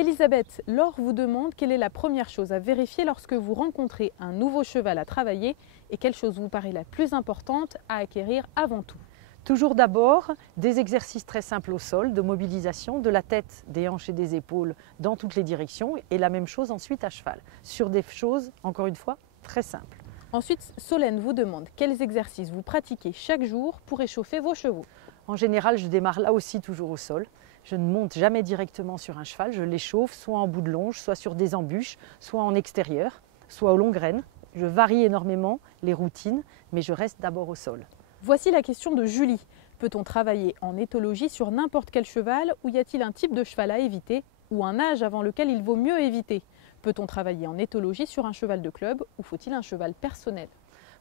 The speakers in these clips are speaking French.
Elisabeth, Laure vous demande quelle est la première chose à vérifier lorsque vous rencontrez un nouveau cheval à travailler et quelle chose vous paraît la plus importante à acquérir avant tout. Toujours d'abord, des exercices très simples au sol, de mobilisation de la tête, des hanches et des épaules dans toutes les directions et la même chose ensuite à cheval, sur des choses, encore une fois, très simples. Ensuite, Solène vous demande quels exercices vous pratiquez chaque jour pour échauffer vos chevaux. En général, je démarre là aussi toujours au sol. Je ne monte jamais directement sur un cheval, je l'échauffe soit en bout de longe, soit sur des embûches, soit en extérieur, soit aux longues rênes. Je varie énormément les routines, mais je reste d'abord au sol. Voici la question de Julie. Peut-on travailler en éthologie sur n'importe quel cheval ou y a-t-il un type de cheval à éviter ou un âge avant lequel il vaut mieux éviter? Peut-on travailler en éthologie sur un cheval de club ou faut-il un cheval personnel?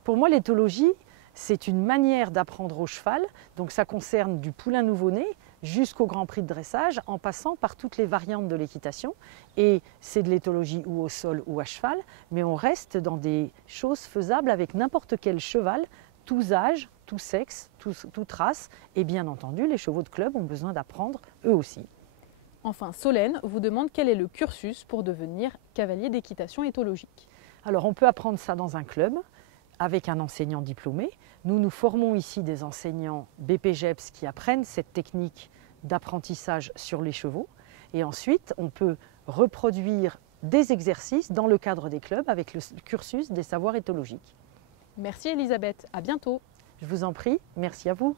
Pour moi, l'éthologie, c'est une manière d'apprendre au cheval. Donc ça concerne du poulain nouveau-né jusqu'au Grand Prix de dressage en passant par toutes les variantes de l'équitation. Et c'est de l'éthologie ou au sol ou à cheval, mais on reste dans des choses faisables avec n'importe quel cheval, tous âges, tout sexe, toute race. Et bien entendu, les chevaux de club ont besoin d'apprendre eux aussi. Enfin, Solène vous demande quel est le cursus pour devenir cavalier d'équitation éthologique. Alors on peut apprendre ça dans un club avec un enseignant diplômé. Nous formons ici des enseignants BPGEPS qui apprennent cette technique d'apprentissage sur les chevaux. Et ensuite, on peut reproduire des exercices dans le cadre des clubs avec le cursus des savoirs éthologiques. Merci Elisabeth, à bientôt. Je vous en prie, merci à vous.